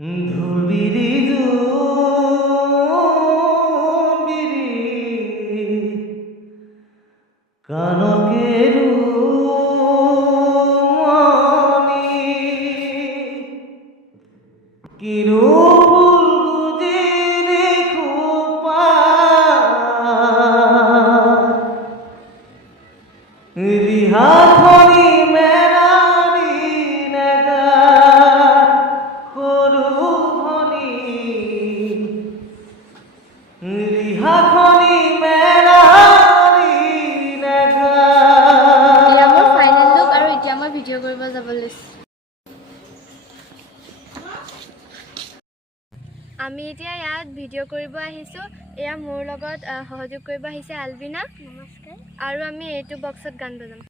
ধুবিরি ধুবিরি কানকের মনি কিরু ফুল গুজিরে খোপা রিহা খনি মেরানি নেগা করু খনি রিহা খনি মেরানি নেগা এয়া মোৰ ফাইনেল লুক আৰু এতিয়া মই ভিডিঅ' কৰিব যাব লৈছোঁ। আমি এতিয়া ইয়াত ভিডিঅ' কৰিব আহিছোঁ। এয়া মোৰ লগত সহযোগ কৰিব আহিছে আলবিনা। নমস্কাৰ। আৰু আমি এইটো বক্সত গান বজাম।